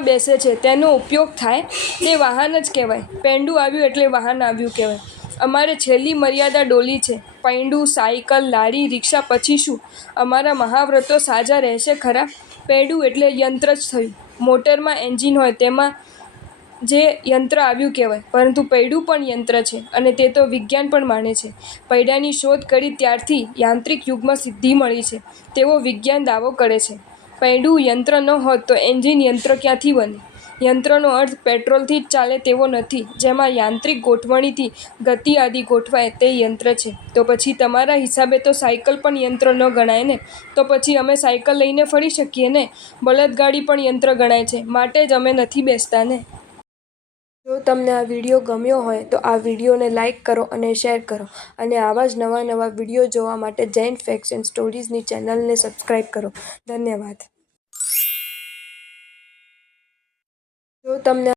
પેંડુમાં બેસે છે તેનો ઉપયોગ થાય તે વાહન જ કહેવાય. પેંડું આવ્યું એટલે વાહન આવ્યું કહેવાય. અમારે છેલ્લી મર્યાદા ડોલી છે. પૈંડું, સાયકલ, લારી, રિક્ષા પછી શું? અમારા મહાવ્રતો સાજા રહેશે ખરા? પૈંડું એટલે યંત્ર જ થયું. મોટરમાં એન્જિન હોય તેમાં જે યંત્ર આવ્યું કહેવાય. પરંતુ પૈંડું પણ યંત્ર છે અને તે તો વિજ્ઞાન પણ માને છે. પૈડાની શોધ કરી ત્યારથી યાંત્રિક યુગમાં સિદ્ધિ મળી છે તેવો વિજ્ઞાન દાવો કરે છે. પૈંડું યંત્ર ન હોત તો એન્જિન યંત્ર ક્યાંથી બને? યંત્રનો અર્થ પેટ્રોલથી જ ચાલે તેવો નથી. જેમાં યાંત્રિક ગોઠવણીથી ગતિ આદિ ગોઠવાય તે યંત્ર છે. તો પછી તમારા હિસાબે તો સાયકલ પણ યંત્ર ન ગણાય ને? તો પછી અમે સાયકલ લઈને ફરી શકીએ ને? બળદગાડી પણ યંત્ર ગણાય છે માટે જ અમે નથી બેસતા ને? જો તમને આ વિડીયો ગમ્યો હોય તો આ વિડીયોને લાઇક કરો અને શેર કરો અને આવા જ નવા વિડીયો જોવા માટે જૈન ફેક્ટ્સ એન્ડ સ્ટોરીઝની ચેનલને સબસ્ક્રાઈબ કરો. ધન્યવાદ. જો તમને